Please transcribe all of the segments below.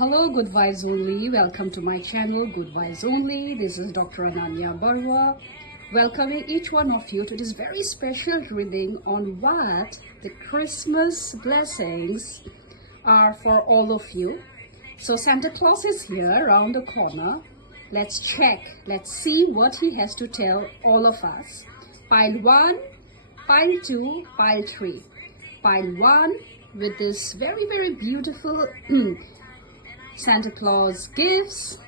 Hello, Good Vibes Only. Welcome to my channel, Good Vibes Only. This is Dr. Ananya Barwa, welcoming each one of you to this very special reading on what the Christmas blessings are for all of you. So Santa Claus is here around the corner. Let's check. Let's see what he has to tell all of us. Pile 1, pile 2, pile 3. Pile 1 with this very beautiful Santa Claus gifts.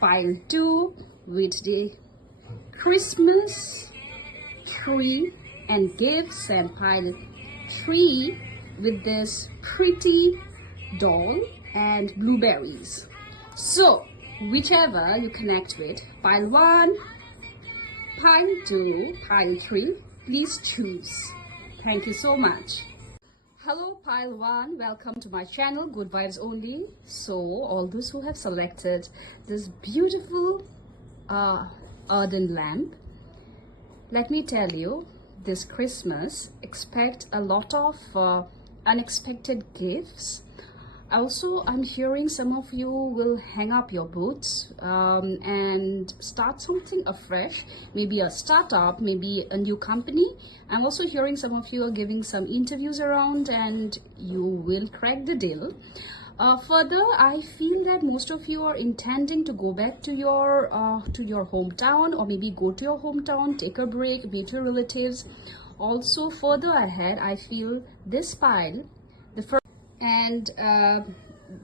Pile 2 with the Christmas tree and gifts, and pile 3 with this pretty doll and blueberries. So whichever you connect with, pile 1, pile 2, pile 3, please choose. Thank you so much. Hello pile 1, welcome to my channel, Good Vibes Only. So all those who have selected this beautiful earthen lamp, let me tell you, this Christmas expect a lot of unexpected gifts. Also, I'm hearing some of you will hang up your boots and start something afresh, maybe a startup, maybe a new company. I'm also hearing some of you are giving some interviews around and you will crack the deal. Further, I feel that most of you are intending to go back to your hometown, or maybe go to your hometown, take a break, meet your relatives. Also, further ahead, I feel this pile, the first and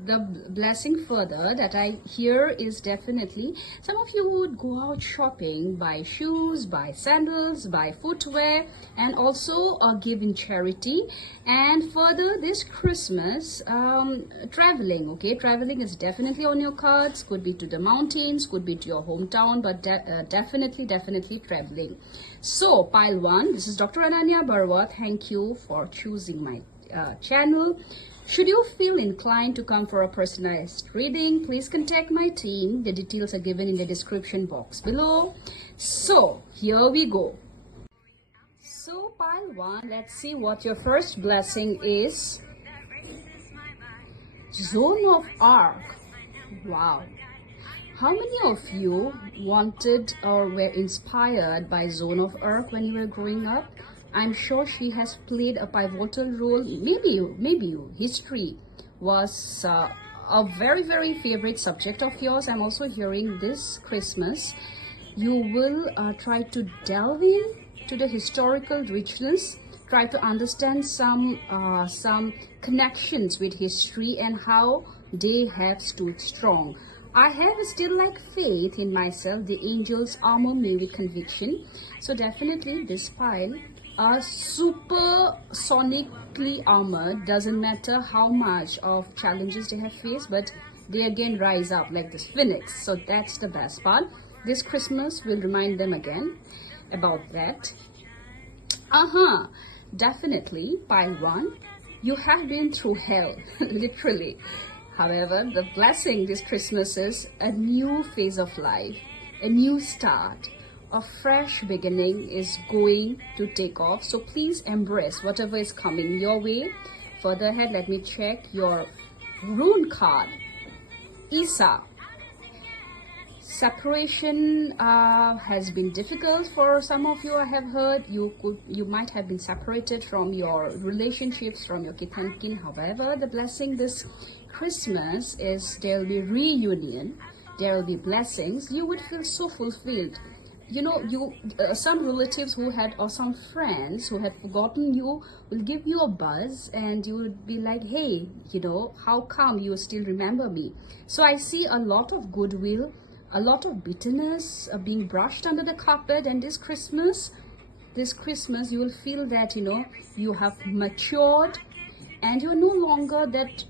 the blessing further that I hear is definitely some of you would go out shopping, buy shoes, buy sandals, buy footwear, and also give in charity. And further, this Christmas, traveling. Okay, traveling is definitely on your cards. Could be to the mountains, could be to your hometown, but definitely traveling. So pile 1, this is Dr. Ananya Barwa. Thank you for choosing my channel. Should you feel inclined to come for a personalized reading, please contact my team. The details are given in the description box below. So here we go. So pile 1, let's see what your first blessing is. Zone of Arc. Wow. How many of you wanted or were inspired by Zone of Arc when you were growing up? I'm sure she has played a pivotal role. Maybe you. History was a very favorite subject of yours. I'm also hearing this Christmas you will try to delve in to the historical richness, try to understand some connections with history and how they have stood strong. I have still faith in myself. The angels armor me with conviction. So definitely this pile are super sonically armored. Doesn't matter how much of challenges they have faced, but they again rise up like this phoenix. So that's the best part. This Christmas will remind them again about that. Definitely pile 1, you have been through hell literally. However, the blessing this Christmas is a new phase of life, a new start. A fresh beginning is going to take off. So please embrace whatever is coming your way. Further ahead, let me check your rune card. Isa. Separation has been difficult for some of you. I have heard you might have been separated from your relationships, from your kith and kin. However, the blessing this Christmas is there will be reunion, there will be blessings. You would feel so fulfilled. You know, some relatives who had, or some friends who had forgotten you, will give you a buzz and you would be like, hey, how come you still remember me? So I see a lot of goodwill, a lot of bitterness being brushed under the carpet. And this Christmas you will feel that you have matured and you're no longer that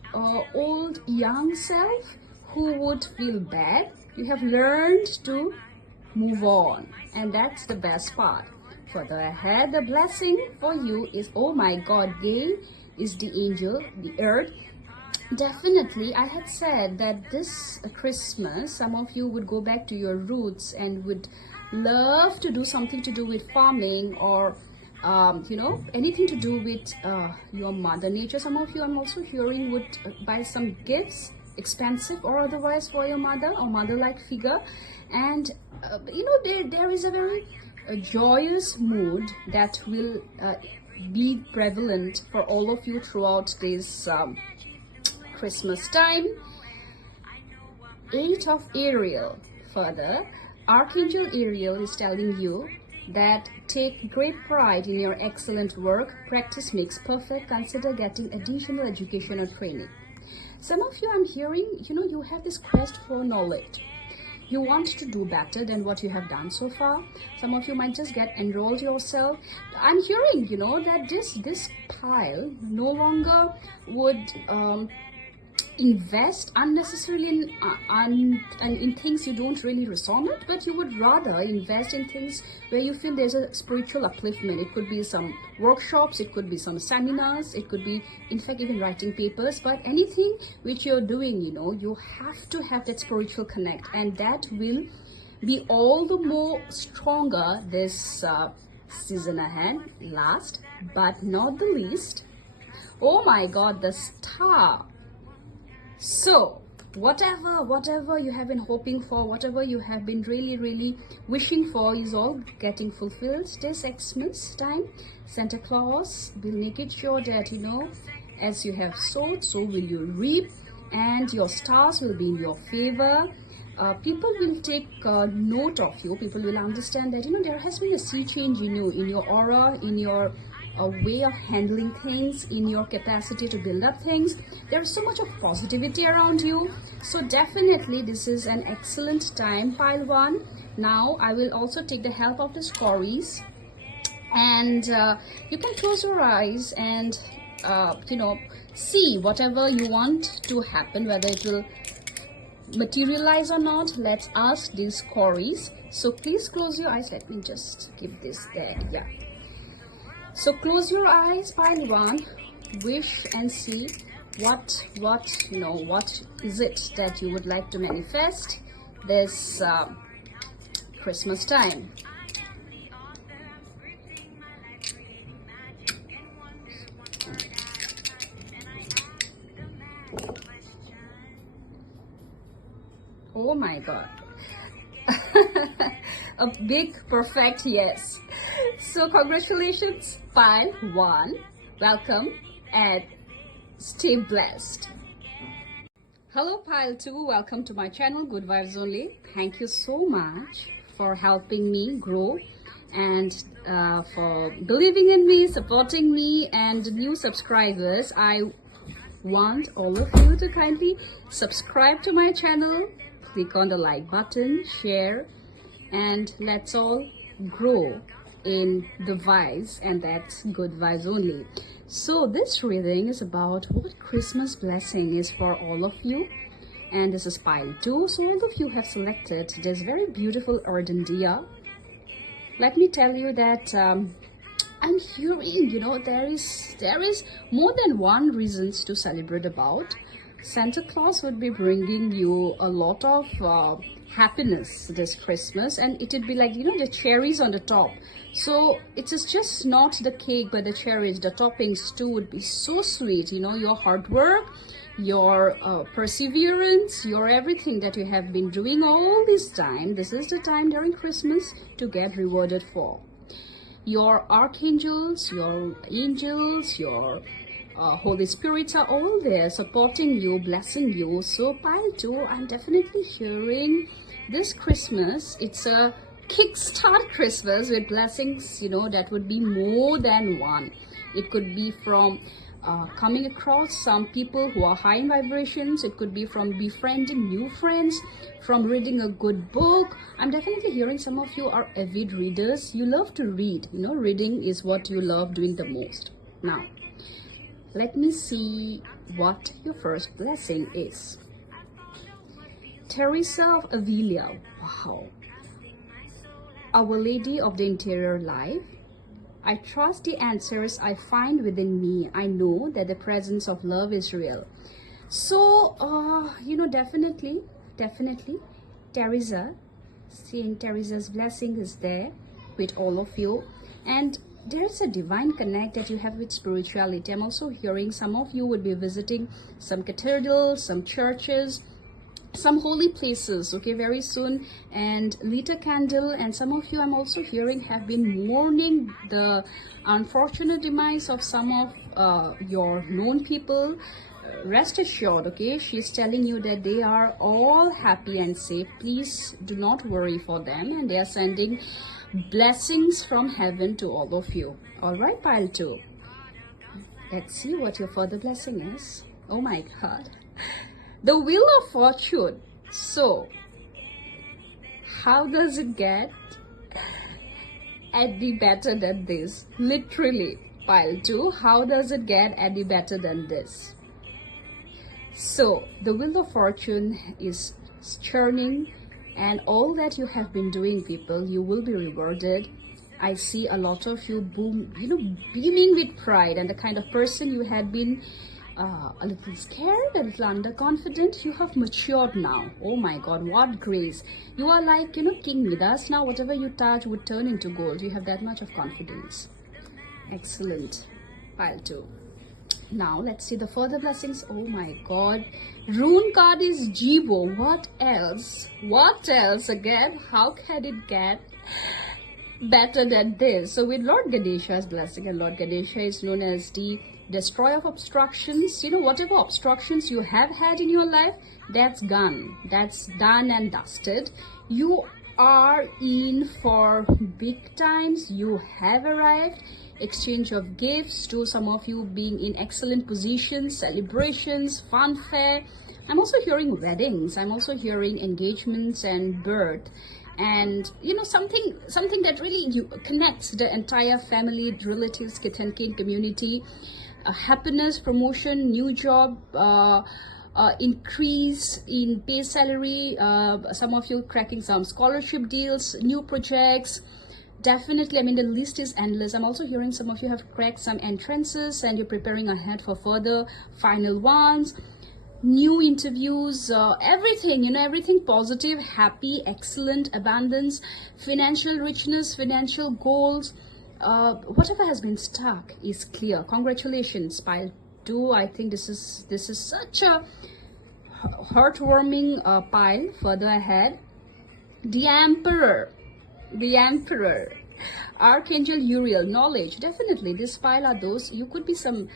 old young self who would feel bad. You have learned to move on, and that's the best part. Further ahead, the blessing for you is, oh my God, Gain is the angel, the earth. Definitely, I had said that this Christmas, some of you would go back to your roots and would love to do something to do with farming or anything to do with your mother nature. Some of you, I'm also hearing, would buy some gifts expensive or otherwise for your mother or mother-like figure. And you know, there is a very joyous mood that will be prevalent for all of you throughout this Christmas time. 8 of Ariel. Further, Archangel Ariel is telling you that take great pride in your excellent work. Practice makes perfect. Consider getting additional education or training. Some of you, I'm hearing, you know, you have this quest for knowledge. You want to do better than what you have done so far. Some of you might just get enrolled yourself. I'm hearing, you know, that this pile no longer would invest unnecessarily in things you don't really resonate, but you would rather invest in things where you feel there's a spiritual upliftment. It could be some workshops, it could be some seminars, it could be, in fact, even writing papers. But anything which you're doing, you know, you have to have that spiritual connect, and that will be all the more stronger this season ahead. Last but not the least, oh my God, the star. So whatever you have been hoping for, whatever you have been really wishing for is all getting fulfilled this Xmas time. Santa Claus will make it sure that, you know, as you have sowed, so will you reap, and your stars will be in your favor. People will take note of you. People will understand that, you know, there has been a sea change in you, in your aura, in your a way of handling things, in your capacity to build up things. There's so much of positivity around you. So definitely this is an excellent time, pile 1. Now I will also take the help of the stories, and you can close your eyes and you know, see whatever you want to happen, whether it will materialize or not. Let's ask these stories. So please close your eyes. Let me just keep this there. Yeah. So close your eyes, pile 1, wish and see what you know, what is it that you would like to manifest this Christmas time. Oh my God. A big perfect yes. So congratulations, pile 1. Welcome and stay blessed. Hello pile 2, welcome to my channel Good Vibes Only. Thank you so much for helping me grow, and for believing in me, supporting me, and new subscribers. I want all of you to kindly subscribe to my channel, click on the like button, share, and let's all grow in the vibes, and that's Good Vibes Only. So this reading is about what Christmas blessing is for all of you, and this is pile 2. So all of you have selected this very beautiful Ardendia. Let me tell you that I'm hearing, you know, there is more than one reasons to celebrate about. Santa Claus would be bringing you a lot of happiness this Christmas, and it would be like, you know, the cherries on the top. So it is just not the cake, but the cherries, the toppings too would be so sweet. You know, your hard work, your perseverance, your everything that you have been doing all this time. This is the time during Christmas to get rewarded for. Your archangels, your angels, your Holy Spirits are all there supporting you, blessing you. So pile 2, I'm definitely hearing this Christmas, it's a kickstart Christmas with blessings, you know, that would be more than one. It could be from coming across some people who are high in vibrations. It could be from befriending new friends, from reading a good book. I'm definitely hearing some of you are avid readers. You love to read, you know, reading is what you love doing the most. Now let me see what your first blessing is. Teresa of Avila. Wow. Our Lady of the Interior Life. I trust the answers I find within me. I know that the presence of love is real. So, you know, definitely, Teresa, Saint Teresa's blessing is there with all of you. And there's a divine connect that you have with spirituality. I'm also hearing some of you would be visiting some cathedrals, some churches, some holy places, okay, very soon, and lit a candle. And some of you, I'm also hearing, have been mourning the unfortunate demise of some of your known people. Rest assured, okay, she's telling you that they are all happy and safe. Please do not worry for them, and they are sending blessings from heaven to all of you. All right, pile 2, let's see what your further blessing is. Oh my god, the Wheel of Fortune. So how does it get any better than this? Literally, pile 2, how does it get any better than this? So the Wheel of Fortune is churning, and all that you have been doing, people, you will be rewarded. I see a lot of you beaming with pride, and the kind of person you had been a little scared, a little underconfident, you have matured now. Oh my god, what grace. You are like, King Midas now. Whatever you touch would turn into gold. You have that much of confidence. Excellent, pile 2. Now let's see the further blessings. Oh my god, rune card is Jibo. What else? What else again? How can it get better than this? So with Lord Ganesha's blessing, and Lord Ganesha is known as the destroyer of obstructions. Whatever obstructions you have had in your life, that's gone. That's done and dusted. You are in for big times. You have arrived. Exchange of gifts, to some of you being in excellent positions, celebrations, fanfare. I'm also hearing weddings. I'm also hearing engagements and birth. And something that really connects the entire family, relatives, kith and kin community. Happiness, promotion, new job, increase in pay salary. Some of you cracking some scholarship deals, new projects. Definitely, I mean, the list is endless. I'm also hearing some of you have cracked some entrances, and you're preparing ahead for further final ones, new interviews, everything, everything positive, happy, excellent, abundance, financial richness, financial goals. Whatever has been stuck is clear. Congratulations, pile 2. I think this is such a heartwarming pile. Further ahead, the Emperor, Archangel Uriel, knowledge. Definitely, this pile are those, you could be some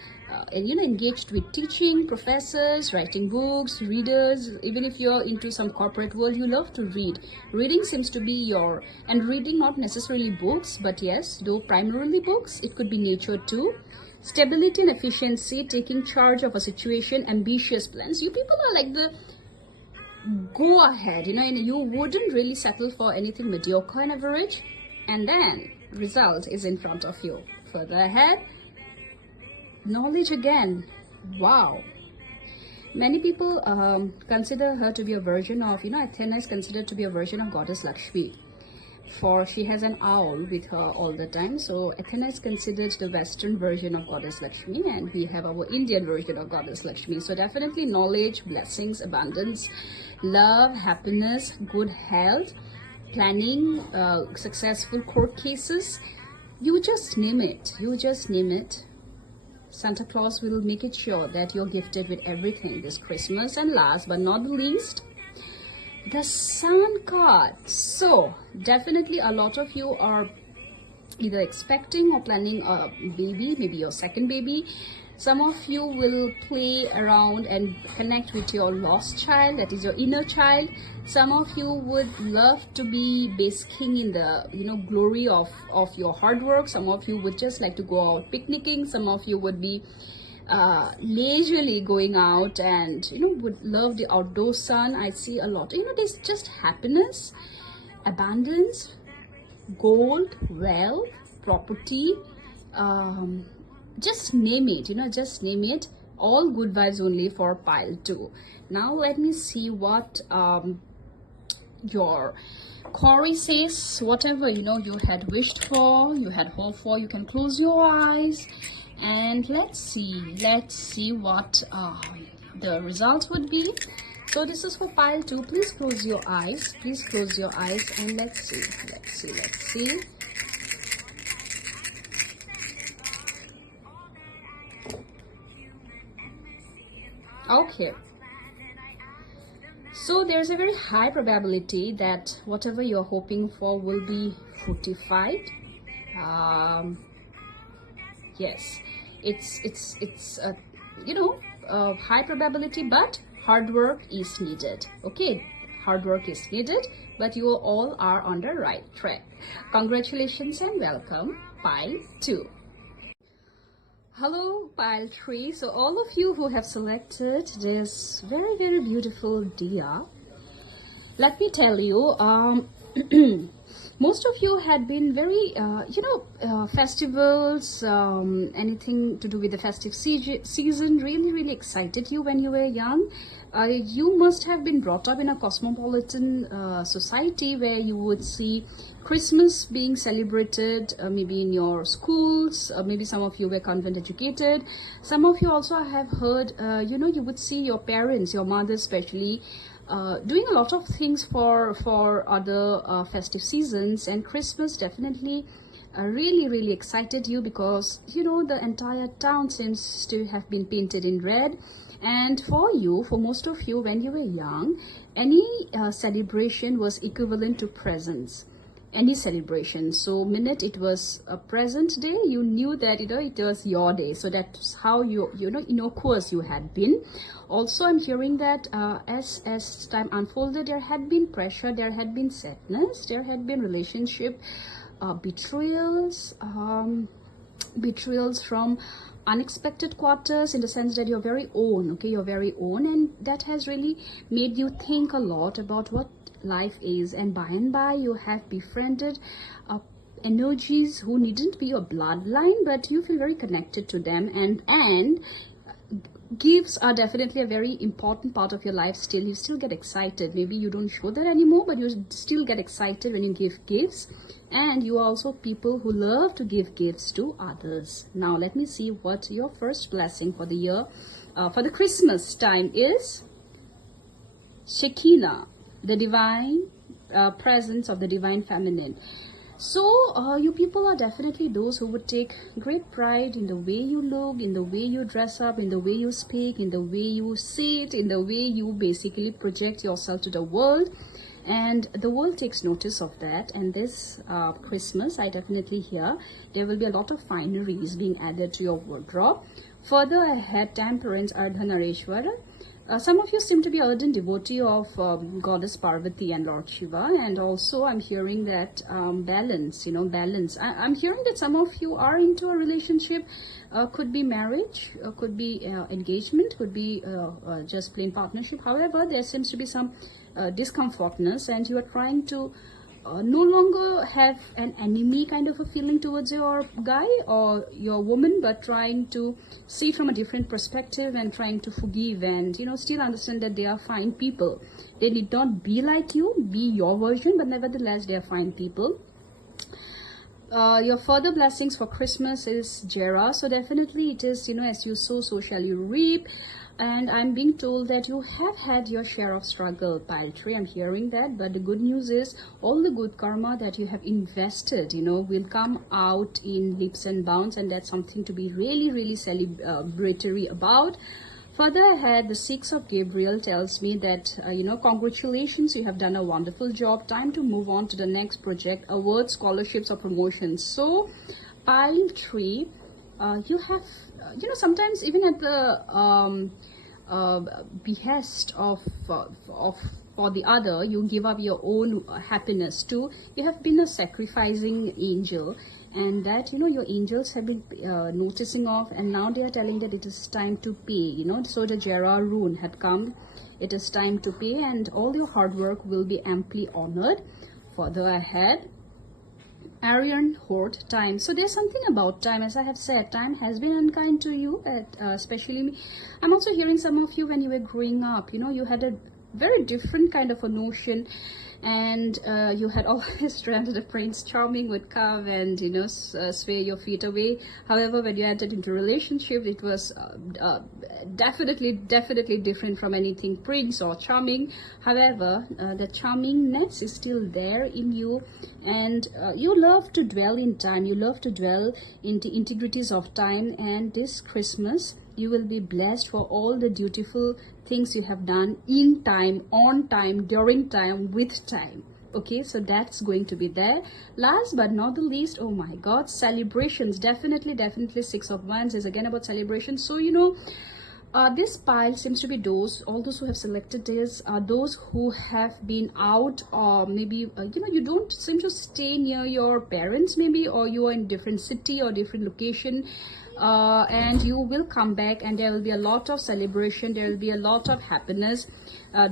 engaged with teaching, professors, writing books, readers. Even if you're into some corporate world, you love to read. Reading seems to be and reading not necessarily books, but yes, though primarily books, it could be nature too. Stability and efficiency, taking charge of a situation, ambitious plans. You people are like the go ahead, and you wouldn't really settle for anything mediocre and average, and then result is in front of you. Further ahead, knowledge again. Wow, many people consider her to be a version of, Athena is considered to be a version of goddess Lakshmi, for she has an owl with her all the time. So Athena is considered the Western version of goddess Lakshmi, and we have our Indian version of goddess Lakshmi. So definitely knowledge, blessings, abundance, love, happiness, good health, planning, successful court cases. You just name it. Santa Claus will make it sure that you're gifted with everything this Christmas. And last but not the least, the Sun card. So definitely a lot of you are either expecting or planning a baby, maybe your second baby. Some of you will play around and connect with your lost child, that is your inner child. Some of you would love to be basking in the glory of your hard work. Some of you would just like to go out picnicking. Some of you would be leisurely going out and would love the outdoor sun. I see a lot. There's just happiness, abundance, gold, wealth, property, just name it, just name it. All good vibes only for pile 2. Now let me see what your Corey says. Whatever you had wished for, you had hoped for, you can close your eyes and let's see what the results would be. So this is for pile 2. Please close your eyes, and let's see. Okay. So there's a very high probability that whatever you're hoping for will be fructified. Um, yes, it's a high probability, but hard work is needed. Okay, hard work is needed, but you all are on the right track. Congratulations and welcome, pile 2. Hello, pile 3. So all of you who have selected this very, very beautiful dia, let me tell you, most of you had been very, festivals, anything to do with the festive season really, really excited you when you were young. You must have been brought up in a cosmopolitan society where you would see Christmas being celebrated, maybe in your schools, maybe some of you were convent educated. Some of you also have heard, you would see your parents, your mother especially, doing a lot of things for other festive seasons, and Christmas definitely really excited you because the entire town seems to have been painted in red. And for most of you, when you were young, any celebration was equivalent to presents. Any celebration. So minute it was a present day, you knew that it was your day. So that's how innocuous you had been. Also, I'm hearing that as time unfolded, there had been pressure, there had been sadness, there had been relationship betrayals from unexpected quarters, in the sense that you're very own, okay, you're very own, and that has really made you think a lot about what life is. And by you have befriended energies who needn't be your bloodline, but you feel very connected to them, and gifts are definitely a very important part of your life. Still, you still get excited. Maybe you don't show that anymore, but you still get excited when you give gifts. And you are also people who love to give gifts to others. Now let me see what your first blessing for the year, for the Christmas time is. Shekinah, the divine presence of the divine feminine. So you people are definitely those who would take great pride in the way you look, in the way you dress up, in the way you speak, in the way you sit, in the way you basically project yourself to the world. And the world takes notice of that. And this Christmas, I definitely hear there will be a lot of fineries being added to your wardrobe. Further ahead, Temperance, Ardhanareshwara. Some of you seem to be ardent devotee of Goddess Parvati and Lord Shiva, and also I'm hearing that balance. I'm hearing that some of you are into a relationship, could be marriage, could be engagement, could be just plain partnership. However, there seems to be some discomfortness, and you are trying to no longer have an enemy kind of a feeling towards your guy or your woman, but trying to see from a different perspective and trying to forgive, and still understand that they are fine people. They need not be like you, be your version, but nevertheless they are fine people. Your further blessings for Christmas is Jera. So definitely it is, as you sow, so shall you reap. And I'm being told that you have had your share of struggle, pile 3. I'm hearing that, but the good news is all the good karma that you have invested, will come out in leaps and bounds, and that's something to be really celebratory about. Further ahead, the 6 of Gabriel tells me that, congratulations, you have done a wonderful job. Time to move on to the next project, awards, scholarships, or promotions. So, pile 3, you have, sometimes even at the behest of for the other, you give up your own happiness too. You have been a sacrificing angel, and that your angels have been noticing of, and now they are telling that it is time to pay. So the Jera rune had come. It is time to pay, and all your hard work will be amply honored. Further ahead, Aryan Horde, time. So there's something about time. As I have said, time has been unkind to you, especially me. I'm also hearing some of you, when you were growing up, you had a very different kind of a notion, and you had always dreamt that Prince Charming would come and sway your feet away. However, when you entered into a relationship, it was definitely different from anything Prince or Charming. However, the charmingness is still there in you, and you love to dwell in time. You love to dwell in the integrities of time. And this Christmas, you will be blessed for all the dutiful things you have done in time, on time, during time, with time. Okay, so that's going to be there. Last but not the least, oh my god, celebrations. Definitely 6 of Wands is again about celebration. So you know, this pile seems to be all those who have selected this, those who have been out, or maybe you know, you don't seem to stay near your parents maybe, or you are in different city or different location, and you will come back and there will be a lot of celebration, there will be a lot of happiness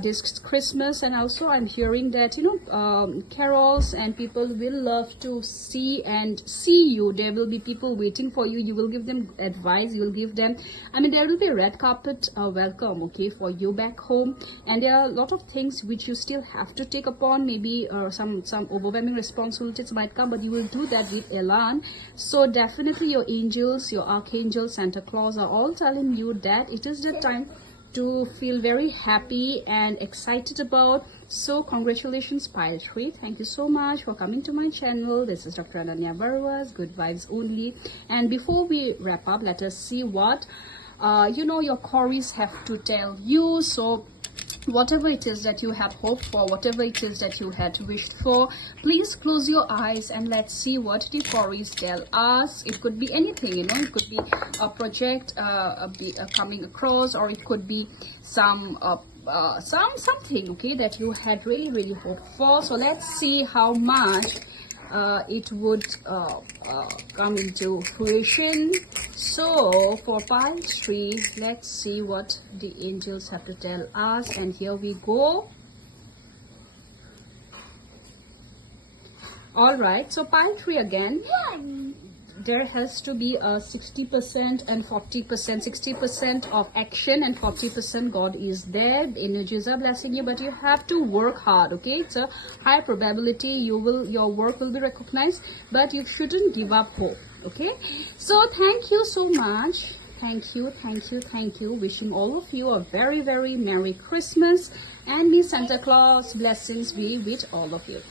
this Christmas. And also I'm hearing that, you know, carols, and people will love to see you. There will be people waiting for you. You will give them advice, you will give them, I mean, there will be a red carpet welcome, okay, for you back home. And there are a lot of things which you still have to take upon. Maybe some overwhelming responsibilities might come, but you will do that with elan. So definitely your angels, your archangels, Santa Claus are all telling you that it is the time to feel very happy and excited about. So congratulations, pile 3. Thank you so much for coming to my channel. This is Dr. Ananya Barwa's Good Vibes Only. And before we wrap up, let us see what you know, your Corys have to tell you. So whatever it is that you have hoped for, whatever it is that you had wished for, please close your eyes and let's see what the Corys tell us. It could be anything, you know, it could be a project coming across, or it could be something, okay, that you had really hoped for. So let's see how much it would come into fruition. So for pile 3, let's see what the angels have to tell us. And here we go. All right, so pile 3 again. There has to be a 60% and 40%, 60% of action and 40% God is there. The energies are blessing you, but you have to work hard, okay? It's a high probability your work will be recognized, but you shouldn't give up hope, okay? So thank you so much. Thank you. Wishing all of you a very Merry Christmas, and may Santa Claus blessings be with all of you.